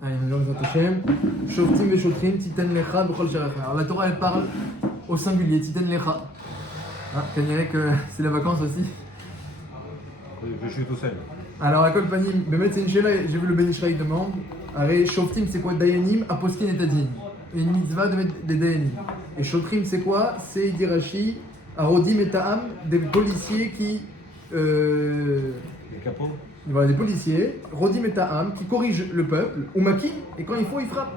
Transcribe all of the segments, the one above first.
Shoftim veshotrim, titen lecha b'chol sherecha. Alors la Torah elle parle au singulier, titen lecha. Kanyerek que c'est la vacance aussi. Je suis tout seul. Alors à Kolpani, Bémet c'est une chéla, j'ai vu le Ben Ishraï demande. Arrêt, Shoftim c'est quoi? Dayanim, Aposkin et Tadin. Et une mitzvah de mettre des Dayanim. Et Shotrim c'est quoi? C'est Idirashi, Arodim et Ta'am, des policiers qui. Les capots. Voilà, des policiers, Rodim et Ta'am, qui corrigent le peuple, ou Maki, et quand il faut, ils frappent.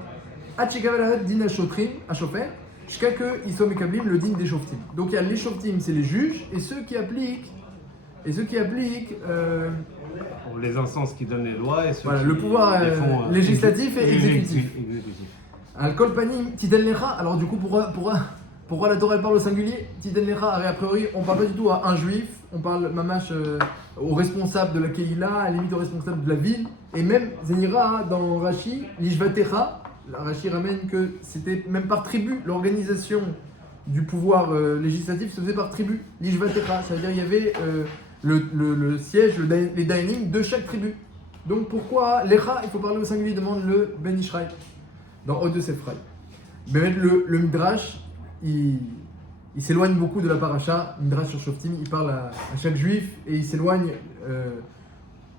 Hachikavalat din Ashotrim, Ashofer, jusqu'à qu'ils soient Mekablim le din des Shoftim. Donc il y a les Shoftim, c'est les juges, et ceux qui appliquent. Les instances qui donnent les lois et ceux voilà, qui le pouvoir législatif et exécutif. Al-Kol Panim, Tiden Lecha, alors du coup, pourquoi la Torah elle parle au singulier? Tiden Lecha, a priori, on parle pas du tout à un juif, on parle mamash au responsable de la Keïla, à la limite au responsable de la ville, et même Zenira dans Rashi, l'Ishvatecha, Rashi ramène que c'était même par tribu, l'organisation du pouvoir législatif se faisait par tribu, l'Ishvatecha, ça veut dire il y avait le siège, les Dayanim de chaque tribu. Donc pourquoi Lecha, il faut parler au singulier, demande le Ben Ishraï, dans Od de Sefraï. Mais le Midrash, il s'éloigne beaucoup de la paracha. Midrash sur Shoftim, il parle à chaque juif et il s'éloigne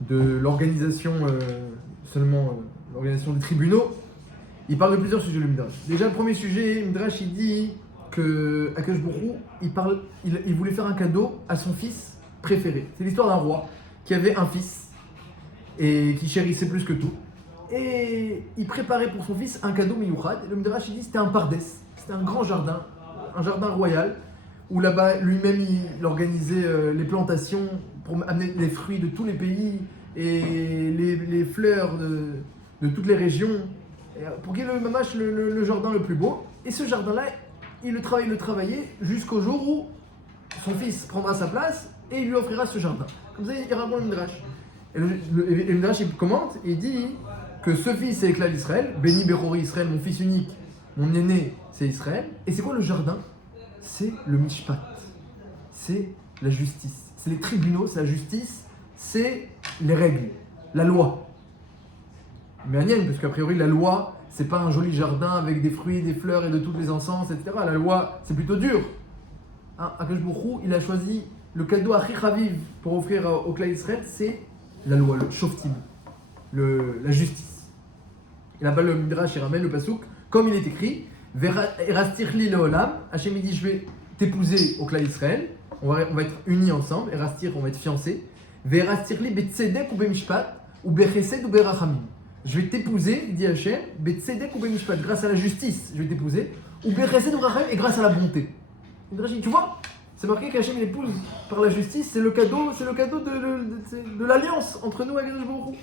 de l'organisation, l'organisation des tribunaux. Il parle de plusieurs sujets, le Midrash. Déjà, le premier sujet, Midrash, il dit que Akash Borou, il voulait faire un cadeau à son fils préféré. C'est l'histoire d'un roi qui avait un fils et qui chérissait plus que tout. Et il préparait pour son fils un cadeau miyouchad. Et le Midrash, il dit c'était un pardes, c'était un grand jardin, un jardin royal, où là-bas, lui-même, il organisait les plantations pour amener les fruits de tous les pays et les fleurs de toutes les régions, pour qu'il y ait le jardin le plus beau. Et ce jardin-là, il le travaillait jusqu'au jour où son fils prendra sa place et il lui offrira ce jardin. Comme ça, il raconte le Midrash. Et le Midrash, il commente, il dit que ce fils, c'est Eklal Israël, Béni Berori Israël, mon fils unique, mon aîné, c'est Israël. Et c'est quoi le jardin? C'est le Mishpat. C'est la justice. C'est les tribunaux, c'est la justice, c'est les règles, la loi. Mais Agnès, parce qu'a priori, la loi, c'est pas un joli jardin avec des fruits, des fleurs et de toutes les encens, etc. La loi, c'est plutôt dur. Akash Borou, il a choisi le cadeau Achi Chaviv pour offrir au Klal Israël, c'est la loi, le Shoftim, la justice. Et là-bas, le Midrash, il ramène le pasouk, comme il est écrit, Erastirli leolam, Hachem dit je vais t'épouser au Klal Israël, on va être unis ensemble, Erastir, on va être fiancés, Verastirli betzedek ou bemishpat, ou bechesed ou berachamim. Je vais t'épouser, dit Hachem, betzedek ou bemishpat, grâce à la justice, je vais t'épouser, ou bechesed ou berachamim, et grâce à la bonté. Tu vois, c'est marqué qu'Hachem l'épouse par la justice, c'est le cadeau de l'alliance entre nous et Akadosh Baruch Hu.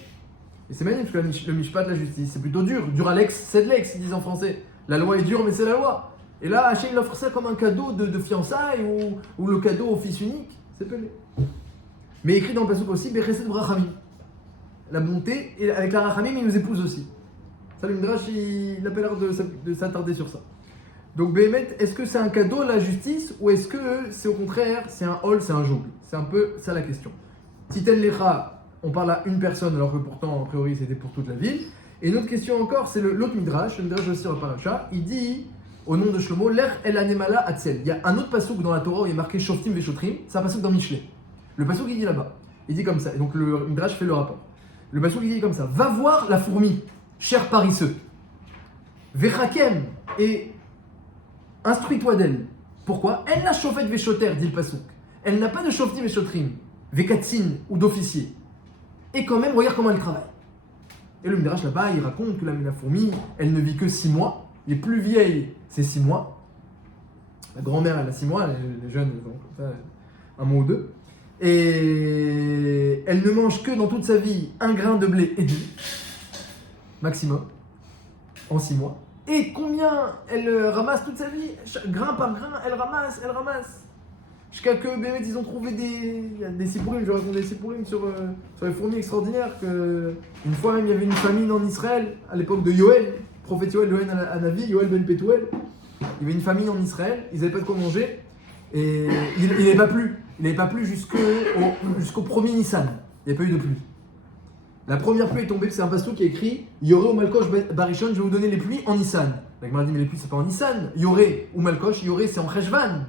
Et c'est magnifique parce que le mishpat, la justice, c'est plutôt dur. Dur à l'ex, c'est de l'ex, ils disent en français. La loi est dure, mais c'est la loi. Et là, Hachem il offre ça comme un cadeau de fiançailles ou le cadeau au fils unique. C'est pelé. Mais écrit dans le pasuk aussi, Bechesed Brachamim. La bonté, et avec la Rachamim, il nous épouse aussi. Ça, le Midrash, il a pas l'air de s'attarder sur ça. Donc, Béhémet, est-ce que c'est un cadeau, la justice, ou est-ce que c'est au contraire, c'est un hol, c'est un joug? C'est un peu ça la question. Titen Lecha, on parle à une personne, alors que pourtant, a priori, c'était pour toute la ville. Et une autre question encore, c'est l'autre Midrash, le Midrash aussi sur le paracha, il dit, au nom de Shlomo, Ler el anemala atzel. Il y a un autre pasouk dans la Torah où il est marqué Shoftim veshotrim, c'est un pasouk dans Michelet. Le pasouk il dit là-bas, il dit comme ça, et donc le Midrash fait le rapport. Le pasouk il dit comme ça, va voir la fourmi, cher paresseux. Vechakem, et instruis-toi d'elle. Pourquoi? Elle n'a chauffet veshoter, dit le pasouk. Elle n'a pas de Shoftim veshotrim, vekatsin ou d'officier. Et quand même, regarde comment elle travaille. Et le Midrash là-bas, il raconte que la fourmi, elle ne vit que 6 mois. Les plus vieilles, c'est 6 mois. La grand-mère, elle a 6 mois, les jeunes, ils ont comme ça, un mois ou deux. Et elle ne mange que dans toute sa vie un grain de blé et demi, maximum, en 6 mois. Et combien elle ramasse toute sa vie? Grain par grain, elle ramasse. Jusqu'à que Bémet, ils ont trouvé des sipourim, je raconte des sipourim sur les fourmis extraordinaires. Une fois même, il y avait une famine en Israël, à l'époque de Yoël, prophète Yoël Hanavi, Yoël ben Petuel. Il y avait une famine en Israël, ils n'avaient pas de quoi manger, et il n'avait pas plu. Il n'avait pas plu jusqu'au 1er Nissan. Il n'y avait pas eu de pluie. La première pluie est tombée, c'est un pasteur qui a écrit Yoré ou Malkosh Barishon, je vais vous donner les pluies en Nissan. La Gemara dit mais les pluies c'est pas en Nissan. Yoré ou Malkosh, Yoré c'est en Cheshvan.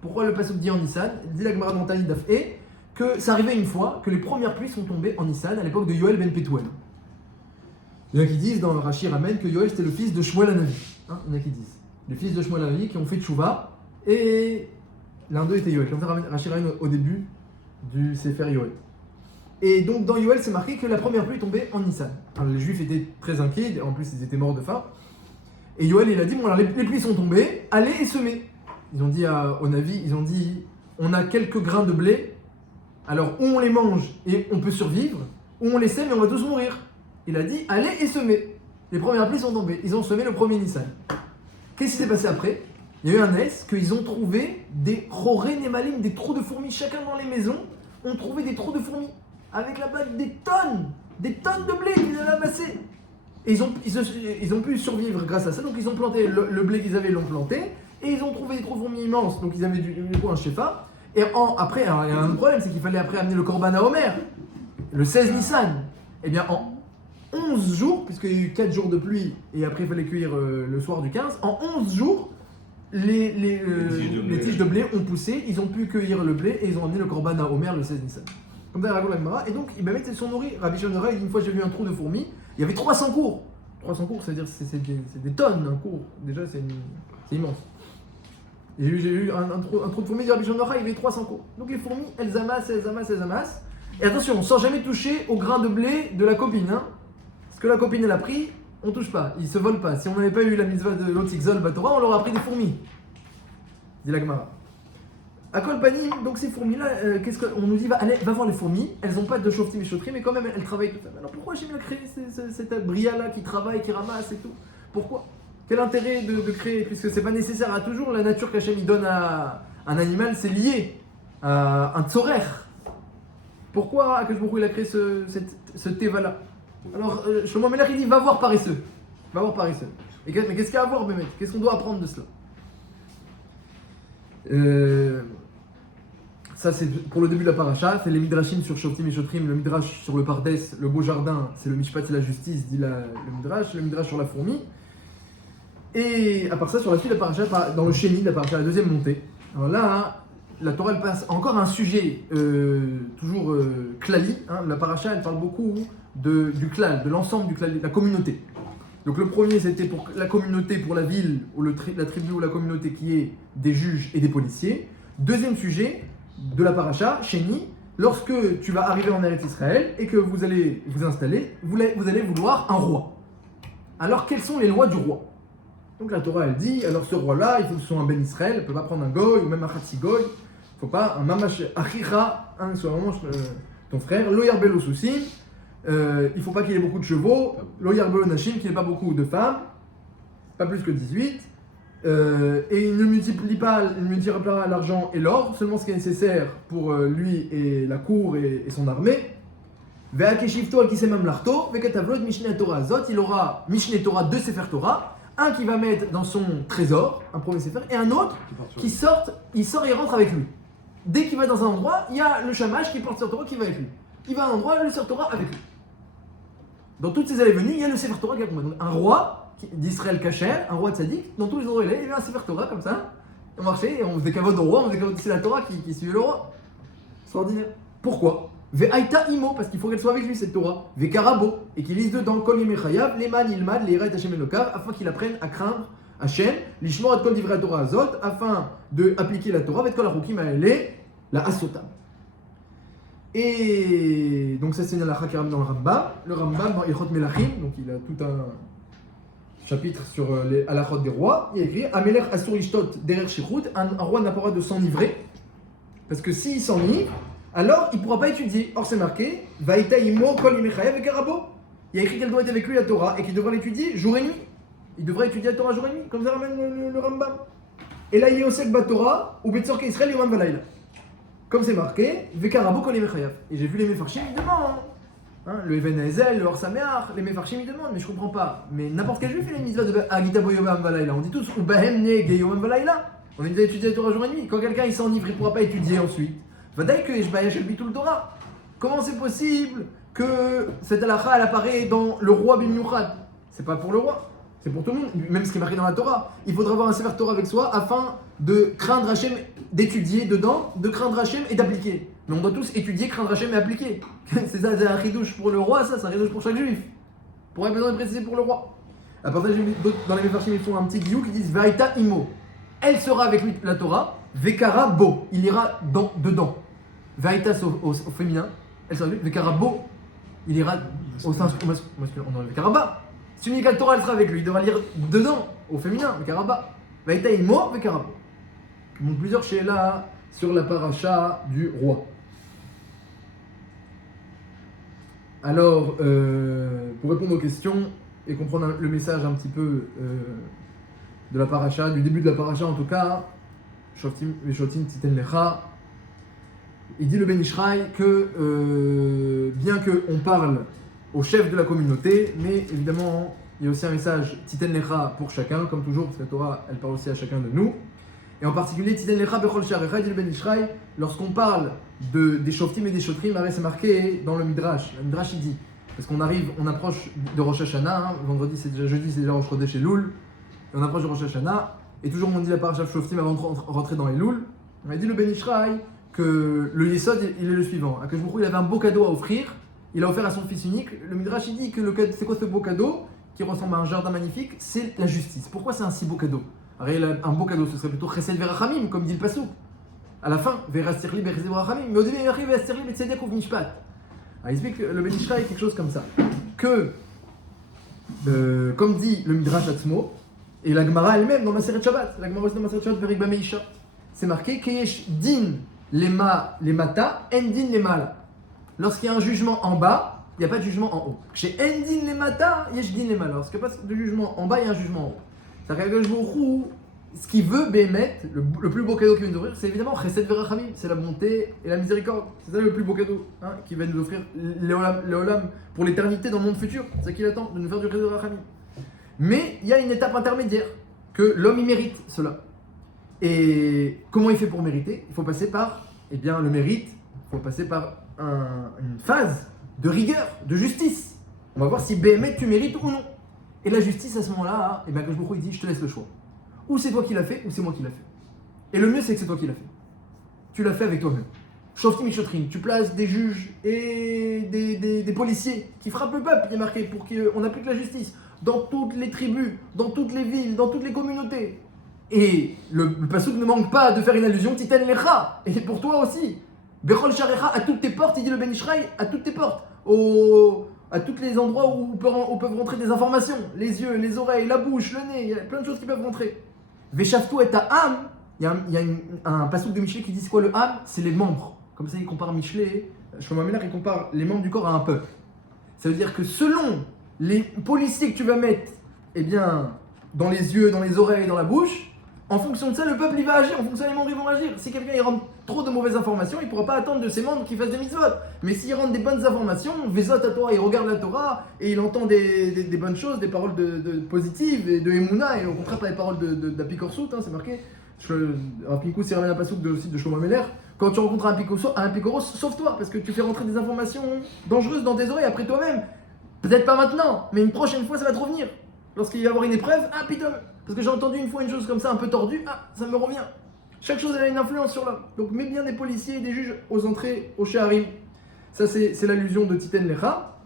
Pourquoi le pasteur dit en Nissan? Dit la Gemara dans Tani Daf E que ça arrivait une fois que les premières pluies sont tombées en Nissan à l'époque de Yoel ben Petuel. Il y en a qui disent dans le Rashi Ramen que Yoel c'était le fils de Shmuel Hanavi. Il y en a qui disent. Les fils de Shmuel Hanavi qui ont fait Tchouva et l'un d'eux était Yoel. Comme ça Rashi Ramen au début du Sefer Yoel. Et donc dans Yoel, c'est marqué que la première pluie est tombée en Nissan. Alors, les Juifs étaient très inquiets, en plus ils étaient morts de faim. Et Yoel il a dit bon alors les pluies sont tombées, allez et semez. Ils ont dit au Navi, ils ont dit on a quelques grains de blé, alors ou on les mange et on peut survivre, ou on les sème et on va tous mourir. Il a dit allez et semez. Les premières pluies sont tombées, ils ont semé le premier Nissan. Qu'est-ce qui s'est passé après? Il y a eu un S qu'ils ont trouvé des choré némalim, des trous de fourmis. Chacun dans les maisons ont trouvé des trous de fourmis. Avec la bague des tonnes de blé qu'ils avaient amassé. Et ils ont pu survivre grâce à ça. Donc ils ont planté le blé qu'ils avaient, ils l'ont planté. Et ils ont trouvé des trous de fourmis immenses. Donc ils avaient du coup un shefa. Et après, alors, il y a un problème, c'est qu'il fallait après amener le korban à Omer. Le 16 Nissan. Et bien en 11 jours, puisqu'il y a eu 4 jours de pluie, et après il fallait cueillir le soir du 15, en 11 jours, les tiges de blé ont poussé, ils ont pu cueillir le blé et ils ont amené le korban à Omer le 16 Nissan. Comme ça, raconte la Gemara. Et donc, il m'a mis son nourri. Rabbi Shonora, une fois j'ai vu un trou de fourmis, il y avait 300 cours. 300 cours, c'est-à-dire c'est des tonnes un cours. Déjà, c'est immense. Et j'ai eu un trou de fourmis de Rabbi Shonora, il y avait 300 cours. Donc les fourmis, elles amassent. Et attention, sans jamais toucher au grain de blé de la copine. Hein. Ce que la copine elle a pris, on touche pas, ils se volent pas. Si on n'avait pas eu la mitzvah de l'Otzikzol Batora, on leur a pris des fourmis. Dit la Gemara. À Kolpanim, donc ces fourmis-là, qu'est-ce qu'on nous dit va voir les fourmis, elles n'ont pas de shoftim et chotrim, mais quand même elles travaillent tout ça. Alors pourquoi Hachem a créé cette bria-là qui travaille, qui ramasse et tout? Pourquoi? Quel intérêt de créer? Puisque c'est pas nécessaire à toujours, la nature qu'Hachem il donne à un animal, c'est lié à un tzorer. Pourquoi Akash Baruch Hu, il a créé ce teva-là? Alors Shlomo Melech il dit va voir paresseux. Va voir paresseux. Mais qu'est-ce qu'il y a à voir, Bémet? Qu'est-ce qu'on doit apprendre de cela? Ça c'est pour le début de la paracha, c'est les midrashim sur Shoftim et Shotrim, le midrash sur le Pardes, le beau jardin, c'est le mishpat, c'est la justice, dit le midrash sur la fourmi. Et à part ça, sur la suite de la paracha, dans le Sheni de la paracha, la deuxième montée, alors là, la Torah elle passe encore un sujet toujours klali, hein, la paracha elle parle beaucoup du klal, de l'ensemble du klal, de la communauté. Donc le premier c'était pour la communauté, pour la ville, ou la tribu ou la communauté qui est des juges et des policiers. Deuxième sujet de la paracha, Sheni, lorsque tu vas arriver en Eretz Israël et que vous allez vous installer, vous allez vouloir un roi. Alors quelles sont les lois du roi? Donc la Torah elle dit, alors ce roi-là, il faut que ce soit un ben Israël, il ne peut pas prendre un goy ou même un chatsi goy, il ne faut pas un mamash achicha, soit vraiment ton frère, lo yarbelo souci. Il ne faut pas qu'il ait beaucoup de chevaux, lo yarbelo nashim, qu'il n'ait pas beaucoup de femmes, pas plus que 18. Et il ne multipliera pas l'argent et l'or, seulement ce qui est nécessaire pour lui et la cour et son armée. Il aura Mishneh Torah, 2 Sefer Torah, un qui va mettre dans son trésor, un premier Sefer, et un autre il sort et rentre avec lui. Dès qu'il va dans un endroit, il y a le shamash qui porte Sefer Torah qui va avec lui. Il va à un endroit, le Sefer Torah avec lui. Dans toutes ces allées venues, il y a le Sefer Torah qui accompagne. Donc un roi d'Israël Kacher, un roi tzaddik, dans tous les endroits il y avait un Sefer Torah comme ça. On marchait et on faisait cavote au roi, on faisait cavote, c'est la Torah qui suivait le roi. Extraordinaire. Pourquoi? Ve'aita imo, parce qu'il faut qu'elle soit avec lui cette Torah. Ve'karabo, et qu'il lise dedans Kol Yemei Chayav, Leman Yilmad, Le'irat Hashem Elokav, afin qu'il apprenne à craindre Hashem, Lishmor et Kol Divrei Torah Azot, afin d'appliquer la Torah, Ve'et Kol HaChukim Ha'eleh, la Asotam. Et donc ça c'est une halakha qui ramène dans le Rambam. Le Rambam dans Ilchot Melachim, donc il a tout un chapitre sur les halachot des rois. Il y a écrit Amelech Asur Ishtot Derer Shichut, un roi n'a pas le droit de s'enivrer, parce que s'il s'enivre, alors il ne pourra pas étudier. Or c'est marqué Vaïta Imo Kol Yemei Chayav Ve'karabo. Il y a écrit qu'elle doit être avec lui la Torah et qu'il devra l'étudier jour et nuit. Il devrait étudier la Torah jour et nuit, comme ça ramène le Rambam. Et là il y a Osek Batorah ou Betzorke Israël Yoman Valayla. Comme c'est marqué, Vekarabo Kol Yemei Chayav. Et j'ai vu les Mefarshim, ils demandent. Le Even Hazel, le Or Sameach, les Mefarshim, ils demandent, mais je comprends pas. Mais n'importe quel juif fait les mitzvahs de Agita Bo Yomam Valayla. On dit tous, ou Bahem Ne Ge Yomam Valayla. On est déjà étudié la Torah jour et nuit. Quand quelqu'un il s'enivre, il ne pourra pas étudier ensuite. Vadaï que Eshbaya Shelbi tout le Torah. Comment c'est possible que cette halakha, elle apparaît dans le roi Bimyuchad. C'est pas pour le roi, c'est pour tout le monde. Même ce qui est marqué dans la Torah. Il faudra avoir un Sefer Torah avec soi afin de craindre Hachem, d'étudier dedans, de craindre Hachem et d'appliquer. Mais on doit tous étudier, craindre Hachem et appliquer. C'est ça, c'est un ridouche pour le roi, ça, c'est un ridouche pour chaque juif. Pour avoir besoin de préciser pour le roi. À part ça, j'ai vu d'autres dans les Mefarshim, ils font un petit guillou qui disent Vaïta Imo. Elle sera avec lui la Torah, Vekara Bo. Il ira dedans. Vaïta au féminin, elle sera avec lui, Vekara Bo. Il ira au sens masculin, on aurait Vekara Ba. Si unique la Torah, elle sera avec lui, il devra lire dedans, au féminin, Vekara Ba. Vaïta Imo, Vekara Bo. Donc plusieurs là sur la paracha du roi. Alors, pour répondre aux questions et comprendre le message un petit peu de la paracha, du début de la paracha en tout cas, Shotim Titen Lecha, il dit le Ben Ishraï que bien qu'on parle au chef de la communauté, mais évidemment il y a aussi un message Titen Lecha pour chacun, comme toujours, parce que la Torah elle parle aussi à chacun de nous. Et en particulier, Titen Lecha Bechol Sharecha, dit le Ben Ishraï, lorsqu'on parle des Shoftim et des Shotrim, c'est marqué dans le Midrash. Le Midrash il dit, parce on approche de Rosh Hashanah, vendredi c'est déjà jeudi, c'est déjà Rosh Chodesh et Loul, et on approche de Rosh Hashanah, et toujours on dit la paracha Shoftim avant de rentrer dans les Loul. On a dit le Ben Ishraï que le Yesod il est le suivant. Akash Baruch Hu, il avait un beau cadeau à offrir, il a offert à son fils unique. Le Midrash il dit que c'est quoi ce beau cadeau qui ressemble à un jardin magnifique? C'est la justice. Pourquoi c'est un si beau cadeau? Un beau cadeau, ce serait plutôt Chesed Verachamim, comme dit le Passouk. À la fin, Verastirli Bechesed Verachamim. Mais au début, il arrive Verastirli Betzedek ou Mishpat. Il explique que le Ben Ishraï est quelque chose comme ça. Que, comme dit le Midrash Atzmo, et la Gemara elle-même dans Maseret Shabbat, la Gemara aussi dans Maseret Shabbat, Verik Bameisha, c'est marqué Keyesh din lemata, en din lemala. Lorsqu'il y a un jugement en bas, il n'y a pas de jugement en haut. Chez en din lemata, yesh din lemala. Lorsqu'il n'y a pas de jugement en bas, il y a un jugement en haut. C'est-à-dire que ce qu'il veut Béhémet, le plus beau cadeau qu'il vient nous offrir, c'est évidemment Chesed Verachamim, c'est la bonté et la miséricorde. C'est ça le plus beau cadeau qu'il va nous offrir l'Olam pour l'éternité dans le monde futur. C'est ça qu'il attend, de nous faire du Chesed Verachamim. Mais il y a une étape intermédiaire, que l'homme y mérite cela. Et comment il fait pour mériter? Il faut passer par, le mérite, il faut passer par une phase de rigueur, de justice. On va voir si Béhémet tu mérites ou non. Et la justice à ce moment-là, Akash Baruch Hu, il dit je te laisse le choix. Ou c'est toi qui l'as fait, ou c'est moi qui l'ai fait. Et le mieux c'est que c'est toi qui l'as fait. Tu l'as fait avec toi-même. Shoftim et Shotrim, tu places des juges et des policiers qui frappent le peuple, il est marqué, pour qu'on applique la justice dans toutes les tribus, dans toutes les villes, dans toutes les communautés. Et le passouk ne manque pas de faire une allusion, Titen Lecha, et pour toi aussi. Bechol Sharecha, à toutes tes portes, il dit le Ben Ishraï, à toutes tes portes. À tous les endroits où peuvent rentrer des informations, les yeux, les oreilles, la bouche, le nez, il y a plein de choses qui peuvent rentrer. Veshavtu et Ha'am, il y a un passouk de Michelet qui dit c'est quoi le Ham? C'est les membres. Comme ça il compare Michelet, Shlomo Amelach, il compare les membres du corps à un peuple. Ça veut dire que selon les policiers que tu vas mettre dans les yeux, dans les oreilles, dans la bouche, en fonction de ça, le peuple il va agir, en fonction des membres ils vont agir. Si quelqu'un il rentre trop de mauvaises informations, il ne pourra pas attendre de ses membres qu'il fasse des mitzvot. Mais s'il rentre des bonnes informations, Vezot à Torah, il regarde la Torah et il entend des bonnes choses, des paroles de positives et de Emouna, et au contraire pas les paroles d'Apikorsut, c'est marqué. Rav Pinkus il ramène un passouk de Shlomo Amelach. Quand tu rencontres un Pikoros, sauve-toi, parce que tu fais rentrer des informations dangereuses dans tes oreilles après toi-même. Peut-être pas maintenant, mais une prochaine fois ça va te revenir. Lorsqu'il va y avoir une épreuve, putain, parce que j'ai entendu une fois une chose comme ça un peu tordue, ça me revient. Chaque chose elle a une influence sur l'homme. Donc mets bien des policiers et des juges aux entrées, au Sheharim. Ça c'est l'allusion de Titen Lecha.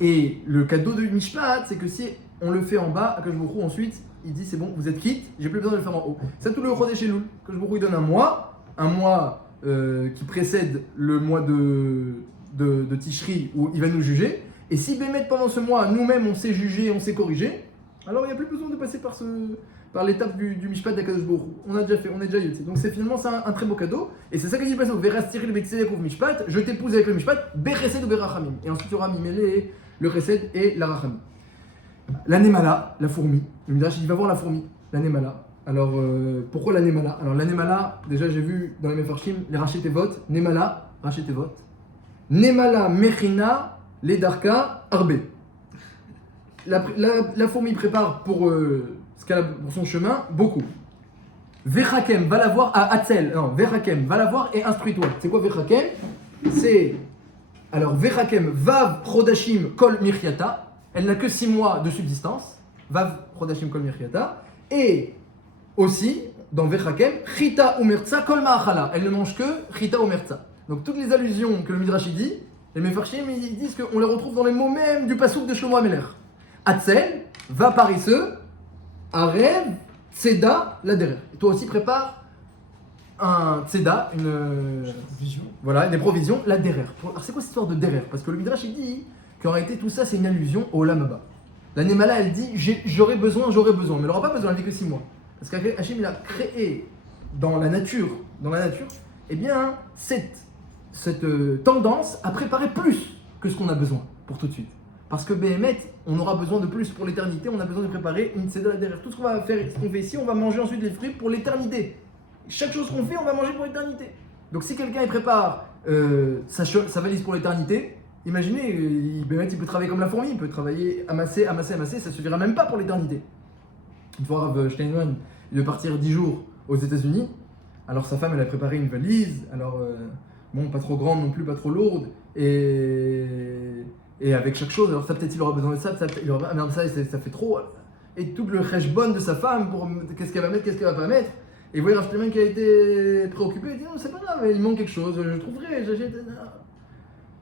Et le cadeau de Mishpat, c'est que si on le fait en bas, Akash Baruch Hu ensuite, il dit c'est bon, vous êtes quitte, j'ai plus besoin de le faire en haut. C'est tout le Chodesh Elul. Akash Baruch Hu il donne un mois qui précède le mois de Tishri où il va nous juger. Et si Bémet pendant ce mois, nous-mêmes on s'est jugé, on s'est corrigé, alors il n'y a plus besoin de passer par l'étape du Mishpat d'Akadosh Baruch Hu. On a déjà fait, on est déjà eu. Donc finalement c'est un très beau cadeau. Et c'est ça que dit le passage. Verastiril le Betzedek ou Mishpat, je t'épouse avec le Mishpat, Bechesed ou Berachamim. Et ensuite il y aura Mimélé, le Chesed et la Rachamim. La Nemala, la fourmi. Le Midrash il va voir la fourmi, la Nemala. Alors pourquoi la Nemala? Alors la Nemala, déjà j'ai vu dans les Mefarshim, les Rachetevot, Nemala, Rachetevot. Nemala Mechina, les Darka, Arbe. La fourmi prépare pour son chemin beaucoup. Vechakem va la voir à Hatzel. Non, Vechakem va la voir et instruis-toi. C'est quoi Vechakem? C'est Alors, Vechakem, Vav, Chodashim, Kol, Mirchiata. Elle n'a que 6 mois de subsistance. Vav, Chodashim, Kol, Mirchiata. Et aussi, dans Vechakem, Chita ou Mertza, Kol, Ma'achala. Elle ne mange que Chita ou Mertza. Donc, toutes les allusions que le Midrash dit, les Mefarshim, ils disent qu'on les retrouve dans les mots même du pasouk de Shlomo HaMelech. Atzel, va paresseux, Arev, Tzeda, la derrière. Et toi aussi, prépare un Tzeda, voilà, des provisions, la derrière. Alors, c'est quoi cette histoire de derrière? Parce que le Midrash, il dit qu'en réalité, tout ça, c'est une allusion au Olam Haba. La Nemala, elle dit j'aurai besoin, mais elle n'aura pas besoin, elle vit que 6 mois. Parce qu'Hachem, il a créé dans la nature, eh bien, cette tendance à préparer plus que ce qu'on a besoin pour tout de suite. Parce que Béhémet, on aura besoin de plus pour l'éternité, on a besoin de préparer une Tzeda derrière. Tout ce qu'on va faire, ce qu'on fait ici, on va manger ensuite les fruits pour l'éternité. Chaque chose qu'on fait, on va manger pour l'éternité. Donc si quelqu'un il prépare sa valise pour l'éternité, imaginez, Béhémet, il peut travailler comme la fourmi, il peut travailler, amasser, ça ne suffira même pas pour l'éternité. Une fois, Rav Steinman, il veut partir 10 jours aux États-Unis. Alors sa femme, elle a préparé une valise, alors bon, pas trop grande non plus, pas trop lourde, et avec chaque chose, alors ça peut-être il aura besoin de ça, il aura, mais ça fait trop. Et tout le cheshbon de sa femme, pour qu'est-ce qu'elle va mettre, qu'est-ce qu'elle va pas mettre. Et vous voyez Rav Steinman qui a été préoccupé, il dit non, c'est pas grave, il manque quelque chose, je trouverai, j'achète.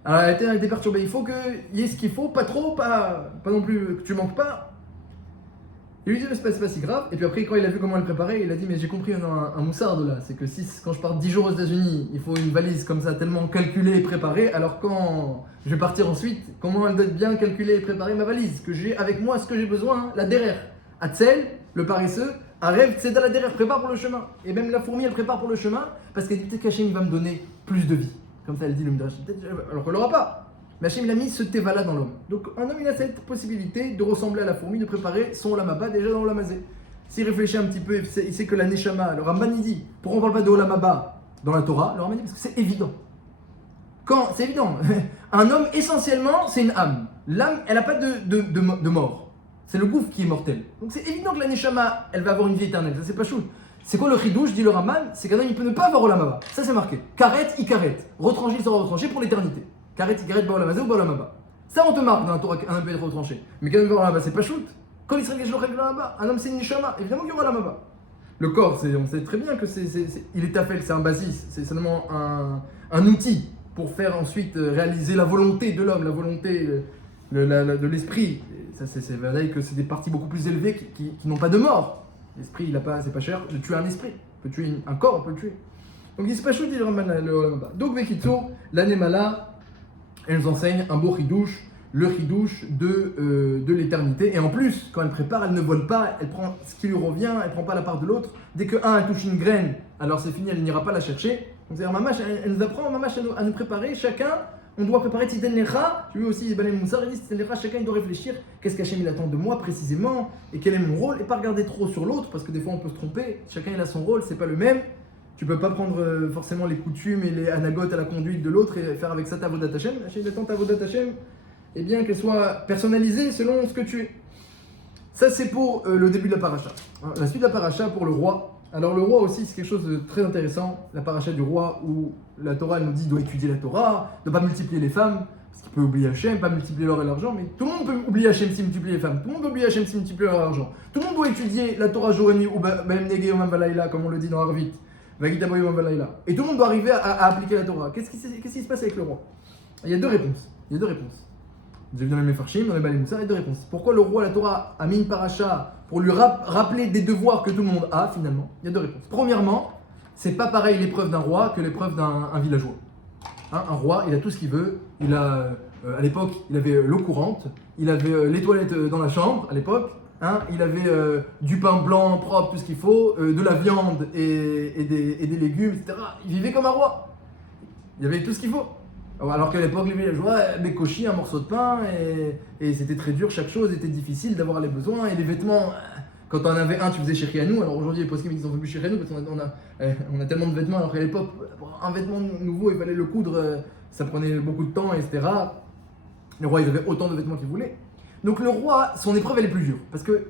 Alors elle a été perturbée, il faut qu'il y ait ce qu'il faut, pas trop, pas non plus que tu manques pas. Il lui dit c'est pas si grave, et puis après quand il a vu comment elle préparait, il a dit mais j'ai compris un moussard de là, c'est que quand je pars 10 jours aux États-Unis, il faut une valise comme ça tellement calculée et préparée, alors quand je vais partir ensuite, comment elle doit être bien calculée et préparée ma valise, que j'ai avec moi ce que j'ai besoin, la derrière. Atzel, le paresseux, Arev, c'est dans la derrière, prépare pour le chemin. Et même la fourmi elle prépare pour le chemin, parce qu'elle dit peut-être qu'Hachem va me donner plus de vie. Comme ça elle dit le Midrash, alors qu'elle l'aura pas. Mais Hachem il a mis ce teva-là dans l'homme. Donc un homme il a cette possibilité de ressembler à la fourmi, de préparer son Olam Haba déjà dans l'Olam Hazé. S'il réfléchit un petit peu, il sait que la Neshama, le Ramban il dit, pourquoi on parle pas de Olam Haba dans la Torah? Le Ramban dit parce que c'est évident. C'est évident. Un homme essentiellement c'est une âme. L'âme elle n'a pas de mort. C'est le gouffre qui est mortel. Donc c'est évident que la Neshama elle va avoir une vie éternelle. Ça c'est pas chou. C'est quoi le chidouche, dit le Ramban? C'est qu'un homme il peut ne pas avoir Olam Haba. Ça c'est marqué. Karet, ikaret. Retranché, il sera retranché pour l'éternité. Karet, ikaret, ba'olam hazé ou ba'olam haba. Ça on te marque dans la Torah qu'un homme peut être retranché. Mais qu'un homme va Olam Haba, c'est pas shoot. Quand il serait Olam Haba, un homme c'est une neshama. Évidemment qu'il y aura Olam Haba. Le corps, on sait très bien que il est tafel, c'est un basis. C'est seulement un outil pour faire ensuite réaliser la volonté de l'homme, la volonté de l'esprit. Ça c'est vrai que c'est des parties beaucoup plus élevées qui n'ont pas de mort. L'esprit, c'est pas cher de tuer un esprit. On peut tuer un corps, on peut le tuer. Donc il se passe dit le Ramban, le Olam Haba. Donc Vekitso, la Nemala, elle nous enseigne un beau chidouche, le chidouche de l'éternité. Et en plus, quand elle prépare, elle ne vole pas, elle prend ce qui lui revient, elle ne prend pas la part de l'autre. Dès que elle touche une graine, alors c'est fini, elle n'ira pas la chercher. Donc c'est-à-dire, Mamash, elle nous apprend à nous préparer, chacun, on doit préparer Tziten Lecha. Tu veux aussi, Ben Moussar, il dit Tziten Lecha, chacun il doit réfléchir, qu'est-ce qu'Hachem il attend de moi précisément, et quel est mon rôle, et pas regarder trop sur l'autre, parce que des fois on peut se tromper, chacun il a son rôle, c'est pas le même. Tu peux pas prendre forcément les coutumes et les anagotes à la conduite de l'autre et faire avec ça ta Avodat Hashem. Hachem attend ta Avodat Hashem, eh bien qu'elle soit personnalisée selon ce que tu es. Ça c'est pour le début de la paracha. La suite de la paracha pour le roi. Alors le roi aussi c'est quelque chose de très intéressant. La paracha du roi où la Torah elle nous dit doit étudier la Torah, de pas multiplier les femmes, parce qu'il peut oublier Hachem, pas multiplier l'or et l'argent, mais tout le monde peut oublier Hachem si multiplier les femmes, tout le monde peut oublier Hachem si multiplier l'or et l'argent. Tout le monde doit étudier la Torah jour et nuit ou Bahem Nege Yomam Valayla comme on le dit dans Arvit. Et tout le monde doit arriver à appliquer la Torah. Qu'est-ce qui se passe avec le roi? Il y a deux réponses. J'ai vu dans les Mefarshim, dans les Balei Moussar, il y a deux réponses. Pourquoi le roi, la Torah, a mis une paracha pour lui rappeler des devoirs que tout le monde a finalement? Il y a deux réponses. Premièrement, c'est pas pareil l'épreuve d'un roi que l'épreuve d'un villageois. Un roi, il a tout ce qu'il veut. Il a, à l'époque, il avait l'eau courante, il avait les toilettes dans la chambre à l'époque. Il avait du pain blanc propre, tout ce qu'il faut, de la viande et des légumes, etc. Il vivait comme un roi. Il avait tout ce qu'il faut. Alors qu'à l'époque, les villageois, bécochi, un morceau de pain, et c'était très dur, chaque chose était difficile d'avoir les besoins, et les vêtements, quand on en avait un, tu faisais chez nous. Alors aujourd'hui, les poskim, ils en font plus chez nous, parce qu'on a tellement de vêtements, alors qu'à l'époque, pour un vêtement nouveau, il fallait le coudre, ça prenait beaucoup de temps, etc. Les rois, ils avaient autant de vêtements qu'ils voulaient. Donc le roi, son épreuve elle est plus dure, parce que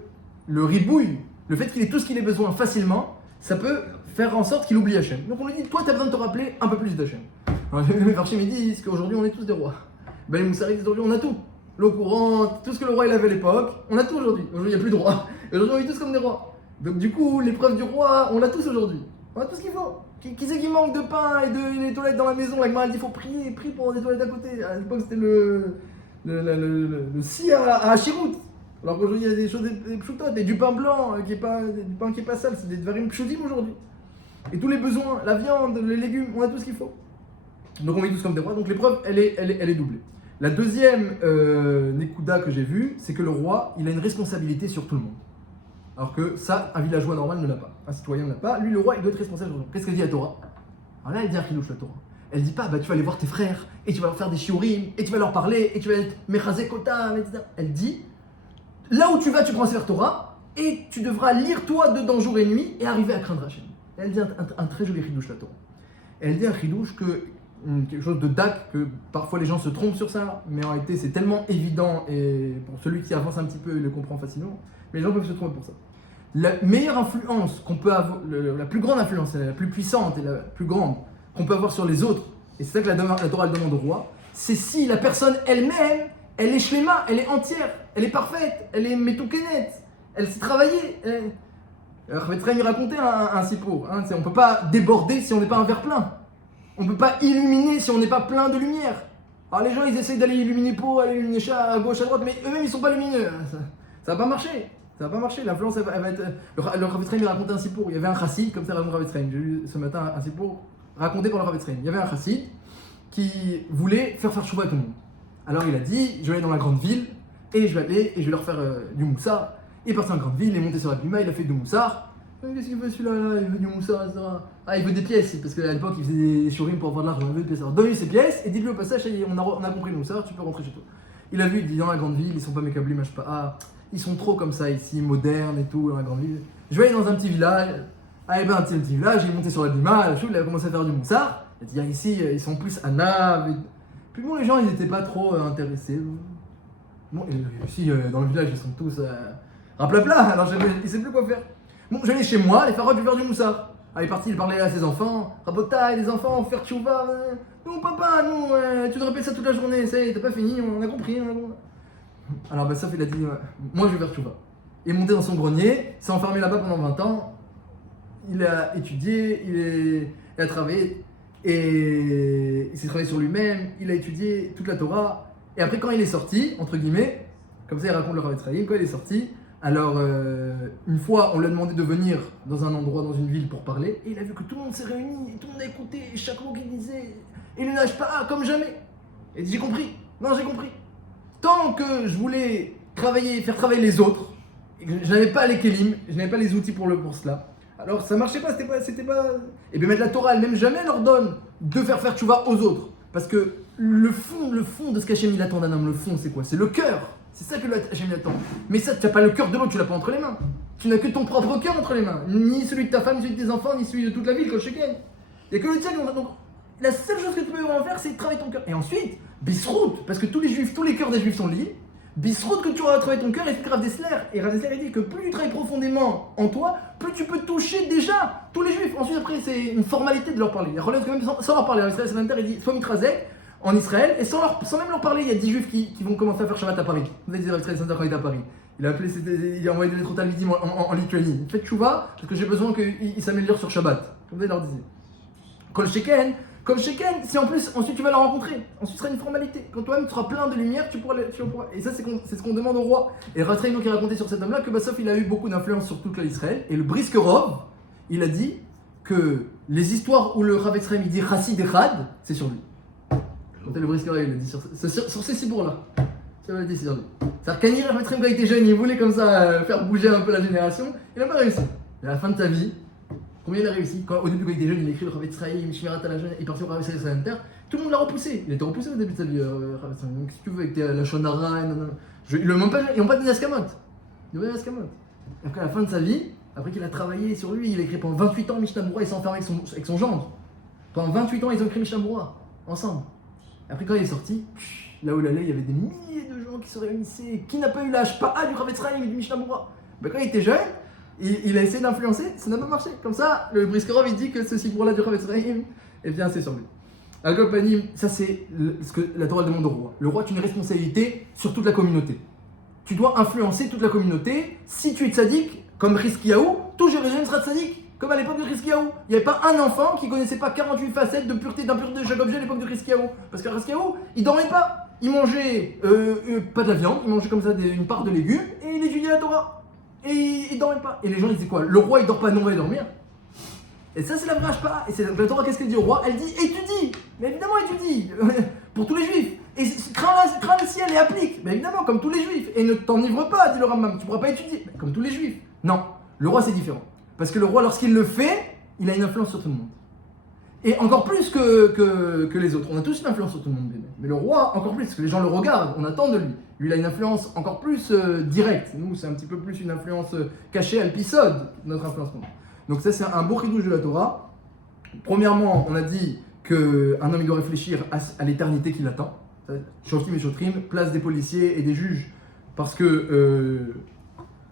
le ribouille, le fait qu'il ait tout ce qu'il ait besoin facilement, ça peut faire en sorte qu'il oublie Hachem. Donc on lui dit, toi tu as besoin de te rappeler un peu plus d'Hachem. Alors les Mefarshim ils disent qu'aujourd'hui on est tous des rois. Ben les Moussaris aujourd'hui, on a tout. L'eau courante, tout ce que le roi il avait à l'époque, on a tout aujourd'hui. Aujourd'hui, il n'y a plus de roi. Aujourd'hui, on vit tous comme des rois. Donc du coup, l'épreuve du roi, on l'a tous aujourd'hui. On a tout ce qu'il faut. Qui c'est qui manque de pain et de toilettes dans la maison? La Gemara dit il faut prier, prie pour des toilettes à côté. À l'époque, c'était le si à Chirout. Alors qu'aujourd'hui, il y a des choses des pchoutotes et du pain blanc qui est pas sale, c'est des dvarim pchoutim aujourd'hui. Et tous les besoins, la viande, les légumes, on a tout ce qu'il faut. Donc on vit tous comme des rois. Donc l'épreuve, elle est doublée. La deuxième Nekuda que j'ai vue, c'est que le roi, il a une responsabilité sur tout le monde. Alors que ça, un villageois normal ne l'a pas. Un citoyen ne l'a pas. Lui, le roi, il doit être responsable. Qu'est-ce qu'elle dit la Torah? Alors là, elle dit un chidouche, la Torah. Elle dit pas, bah, tu vas aller voir tes frères, et tu vas leur faire des shiurim, et tu vas leur parler, et tu vas être mechazek otam, etc. Elle dit, là où tu vas, tu prends un sefer Torah, et tu devras lire toi dedans jour et nuit, et arriver à craindre Hachem. Elle dit un très joli chidouche, la Torah. Elle dit un chidouche que quelque chose de dak, que parfois les gens se trompent sur ça, mais en réalité c'est tellement évident, et pour celui qui avance un petit peu, il le comprend facilement, mais les gens peuvent se tromper pour ça. La meilleure influence qu'on peut avoir, la plus grande influence, la plus puissante et la plus grande qu'on peut avoir sur les autres, et c'est ça que la Torah elle demande au roi, c'est si la personne elle-même, elle est shlema, elle est entière, elle est parfaite, elle est metoukenet, elle s'est travaillée. Chavetz Chaim racontait un sipour, hein, on ne peut pas déborder si on n'est pas un verre plein. On ne peut pas illuminer si on n'est pas plein de lumière. Alors les gens ils essayent d'aller illuminer Pau, aller illuminer chat à gauche, à droite, mais eux-mêmes ils ne sont pas lumineux. Ça va pas marcher. Ça va pas marcher, l'influence elle va être. Le Chavetz Chaim racontait un sipour. Il y avait un chassid, comme ça raconte Chavetz Chaim. J'ai lu ce matin un sipour raconté par le Chavetz Chaim. Il y avait un chassid qui voulait faire chouva à tout le monde. Alors il a dit, je vais aller dans la grande ville et je vais aller et je vais leur faire du moussard. Il est parti dans la grande ville, il est monté sur la bima, il a fait du moussard. Qu'est-ce qu'il veut celui-là? Il veut du moussard, etc. Ah, il veut des pièces, parce qu'à l'époque il faisait des shurim pour avoir de l'argent. Il veut des pièces. Alors donne-lui ses pièces et dites-lui au passage, on a compris le moussard, tu peux rentrer chez toi. Il a vu, il dit dans la grande ville, ils sont pas mécablés, mâche pas. Ah, ils sont trop comme ça ici, modernes et tout, dans la grande ville. Je vais aller dans un petit village. Ah, et ben un petit village, il est monté sur la bima, il a commencé à faire du moussard. Il a dit, ici, ils sont plus à Nav. Puis bon, les gens, ils n'étaient pas trop intéressés. Bon, et ici, dans le village, ils sont tous raplapla, alors il ne sait plus quoi faire. Bon, j'allais chez moi, les pharaons, faire du moussard. Ah, il est parti, il parlait à ses enfants. Rabotaï, les enfants, faire tchouva. Non, papa, non, tu nous répètes ça toute la journée, ça y est, t'as pas fini, on a compris. Alors, Bassaf, il a dit, moi, je vais faire tchouva. Il est monté dans son grenier, s'est enfermé là-bas pendant 20 ans. Il a étudié, il a travaillé, et il s'est travaillé sur lui-même, il a étudié toute la Torah. Et après, quand il est sorti, entre guillemets, comme ça, il raconte le Chavetz Chaim, quand il est sorti, alors, une fois, on lui a demandé de venir dans un endroit, dans une ville pour parler, et il a vu que tout le monde s'est réuni, et tout le monde a écouté, et chaque mot qu'il disait, et il ne lâche pas, comme jamais. Et il dit, j'ai compris, non, j'ai compris. Tant que je voulais faire travailler les autres, et que je n'avais pas les kelim, je n'avais pas les outils pour cela, alors ça marchait pas, c'était pas... Et bien, mettre la Torah elle-même, jamais leur donne de faire tchouva aux autres. Parce que le fond de ce qu'Hachem il attend d'un homme, le fond c'est quoi? C'est le cœur. C'est ça que Hachem attend. Mais ça, tu n'as pas le cœur de l'autre, tu l'as pas entre les mains. Tu n'as que ton propre cœur entre les mains. Ni celui de ta femme, ni celui de tes enfants, ni celui de toute la ville, comme chez Ken. Il n'y a que le tien. Donc, la seule chose que tu peux en faire, c'est de travailler ton cœur. Et ensuite, bisrout, parce que tous les cœurs des juifs sont liés. Bisrout que tu auras travaillé ton cœur, et c'est Rav Dessler. Et Rav Dessler, il dit que plus tu travailles profondément en toi, plus tu peux toucher déjà tous les juifs. Ensuite, après, c'est une formalité de leur parler. Il relève quand même sans leur parler. Rav Dessler, il dit, soit mitrazek en Israël, et sans même leur parler, il y a 10 juifs qui vont commencer à faire Shabbat à Paris. Vous avez dit Rav Israël Center quand il était à Paris. Il a envoyé des lettres au Talmidim en Lituanie. Faites tchouva, parce que j'ai besoin qu'ils s'améliorent sur Shabbat. Comme vous leur disiez. Kol Sheken, c'est en plus, ensuite tu vas la rencontrer. Ensuite ce sera une formalité. Quand toi-même tu seras plein de lumière, tu pourras. Et ça, c'est ce qu'on demande au roi. Et Rav Israël qui racontait sur cet homme-là que Bassof il a eu beaucoup d'influence sur toute l'Israël. Et le Briskerov, il a dit que les histoires où le Rav Israël il dit Chassid Echad, c'est sur lui. Le Briskerov il a dit sur ces cibours-là. C'est-à-dire qu'Anir quand il était jeune, il voulait comme ça faire bouger un peu la génération, il n'a pas réussi. Et à la fin de sa vie, combien il a réussi? Au début, quand il était jeune, il a écrit le Chavetz Chaim, Shmirat à la jeune, il est parti au Chavetz Chaim Center, tout le monde l'a repoussé. Il a été repoussé au début de sa vie, Chavetz Chaim. Donc si tu veux, avec la Shonara, ils n'ont pas donné Askamot. Ils n'ont pas donné Askamot. Après, à la fin de sa vie, après qu'il a travaillé sur lui, il a écrit pendant 28 ans Mishnah Berurah, il s'est enfermé avec son gendre. Pendant 28 ans, ils ont écrit Mishnah Berurah, ensemble. Après, quand il est sorti, là où il allait, il y avait des milliers de gens qui se réunissaient. Qui n'a pas eu la HPA du Chavetz Chaim et du Mishnah Berurah? Ben, quand il était jeune, il a essayé d'influencer, ça n'a pas marché. Comme ça, le Briskerov il dit que ce cibour-là du Chavetz Chaim, eh bien c'est sur lui. Al kol panim, ça c'est ce que la Torah demande au roi. Le roi a une responsabilité sur toute la communauté. Tu dois influencer toute la communauté. Si tu es tzaddik, comme Rizkiyahu, tout Jérusalem sera tzaddik. Comme à l'époque de Rizkiyahu. Il n'y avait pas un enfant qui ne connaissait pas 48 facettes de pureté, d'impureté de chaque objet à l'époque de Rizkiyahu. Parce que Rizkiyahu, il dormait pas. Il mangeait pas de la viande, il mangeait comme ça une part de légumes et il étudiait la Torah. Et il dormait pas. Et les gens ils disaient quoi? Le roi il dort pas, non, on va dormir. Et ça c'est la vraie pas. Et c'est la Torah, qu'est-ce qu'elle dit au roi? Elle dit étudie. Mais évidemment étudie. Pour tous les juifs. Et crains le ciel et applique. Mais évidemment, comme tous les juifs. Et ne t'enivre pas, dit le Rambam. Tu ne pourras pas étudier. Mais comme tous les juifs. Non. Le roi c'est différent. Parce que le roi, lorsqu'il le fait, il a une influence sur tout le monde. Et encore plus que les autres. On a tous une influence sur tout le monde, mais le roi, encore plus, parce que les gens le regardent, on attend de lui. Lui, il a une influence encore plus directe. Nous, c'est un petit peu plus une influence cachée à l'épisode, notre influence. Donc ça, c'est un beau chidouche de la Torah. Premièrement, on a dit qu'un homme, il doit réfléchir à l'éternité qui l'attend. Shoftim et Shotrim, place des policiers et des juges. Parce que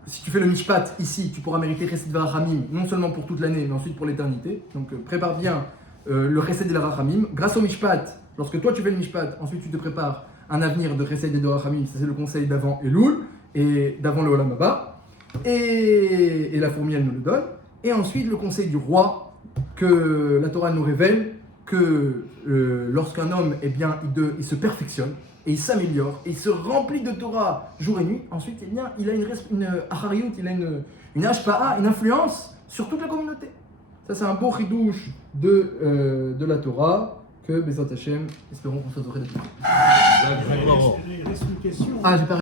si tu fais le mishpat ici, tu pourras mériter Chesed Varachamim, non seulement pour toute l'année, mais ensuite pour l'éternité. Donc prépare bien le Chesed et la Rachamim. Grâce au mishpat, lorsque toi tu fais le mishpat, ensuite tu te prépares un avenir de Chesed et de Rachamim. Ça c'est le conseil d'avant Elul et d'avant le Olam Haba. Et la fourmi elle nous le donne. Et ensuite le conseil du roi que la Torah nous révèle que lorsqu'un homme, eh bien, il se perfectionne et il s'améliore et il se remplit de Torah jour et nuit, ensuite eh bien, il a une achariout, il a une hashpa'a, une influence sur toute la communauté. Ça c'est un beau chidouche de la Torah que Bezat Hashem, espérons qu'on soit doré de tout. Il reste une question. Ah, j'ai pas